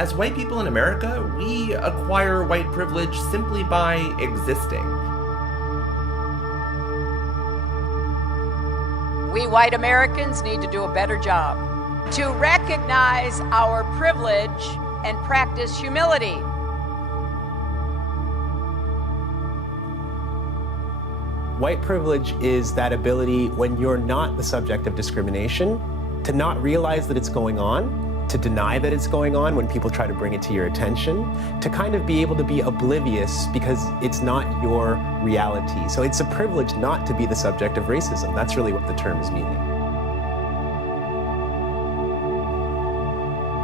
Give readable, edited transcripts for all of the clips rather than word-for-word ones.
As white people in America, we acquire white privilege simply by existing. We white Americans need to do a better job to recognize our privilege and practice humility. White privilege is that ability, when you're not the subject of discrimination, to not realize that it's going on, to deny that it's going on when people try to bring it to your attention, to kind of be able to be oblivious because it's not your reality. So it's a privilege not to be the subject of racism. That's really what the term is meaning.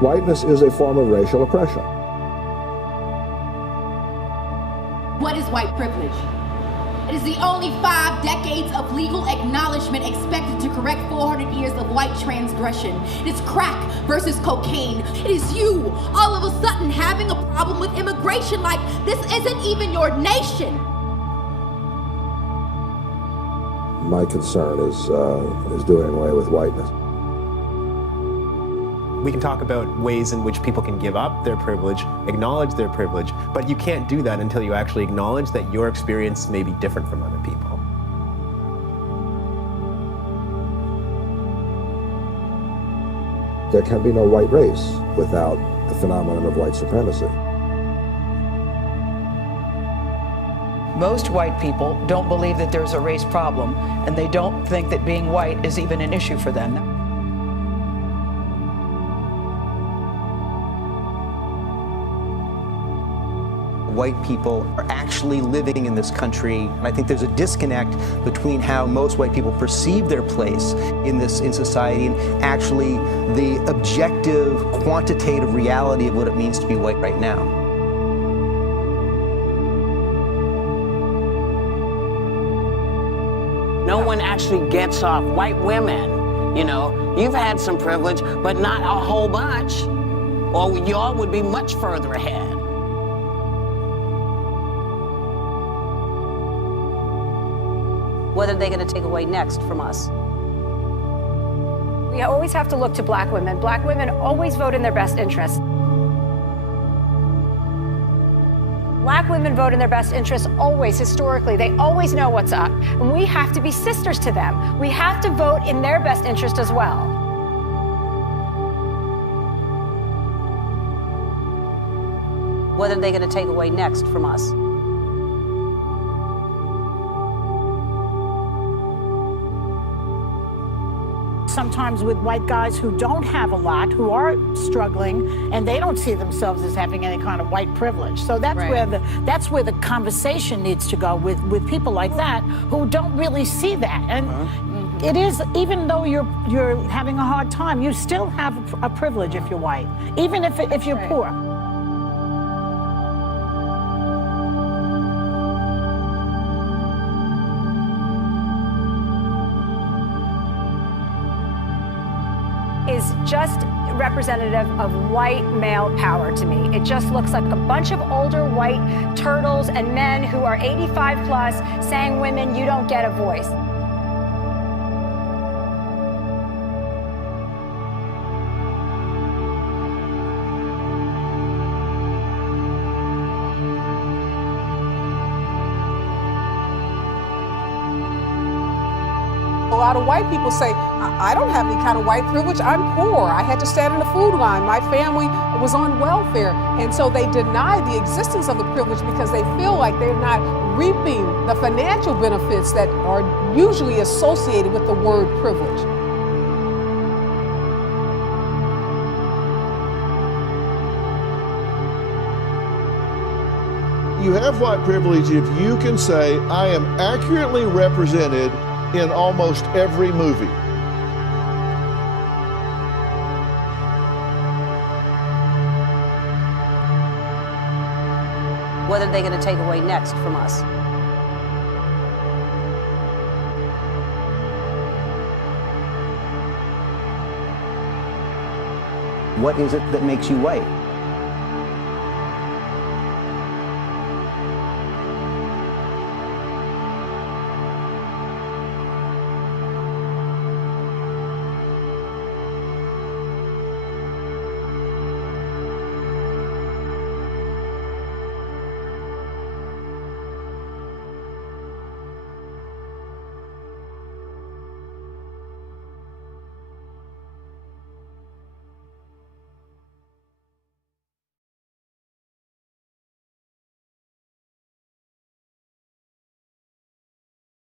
Whiteness is a form of racial oppression. What is white privilege? It is the only 5 decades of legal acknowledgement expected to correct 400 years of white transgression. It is crack versus cocaine. It is you, all of a sudden, having a problem with immigration like this isn't even your nation. My concern is doing away with whiteness. We can talk about ways in which people can give up their privilege, acknowledge their privilege, but you can't do that until you actually acknowledge that your experience may be different from other people. There can be no white race without the phenomenon of white supremacy. Most white people don't believe that there's a race problem, and they don't think that being white is even an issue for them. White people are actually living in this country. And I think there's a disconnect between how most white people perceive their place in society and actually the objective, quantitative reality of what it means to be white right now. No one actually gets off. White women, you know, you've had some privilege, but not a whole bunch, or y'all would be much further ahead. What are they going to take away next from us? We always have to look to black women. Black women always vote in their best interest. Black women vote in their best interest always, historically. They always know what's up. And we have to be sisters to them. We have to vote in their best interest as well. What are they going to take away next from us? Sometimes with white guys who don't have a lot, who are struggling, and they don't see themselves as having any kind of white privilege. So that's right. where the conversation needs to go with people like that who don't really see that. And it is, even though you're having a hard time, you still have a privilege if you're white, even if you're poor. Is just representative of white male power to me. It just looks like a bunch of older white turtles and men who are 85 plus saying, women, you don't get a voice. A lot of white people say, I don't have any kind of white privilege, I'm poor. I had to stand in the food line. My family was on welfare. And so they deny the existence of the privilege because they feel like they're not reaping the financial benefits that are usually associated with the word privilege. You have white privilege if you can say, I am accurately represented in almost every movie. What are they going to take away next from us? What is it that makes you white?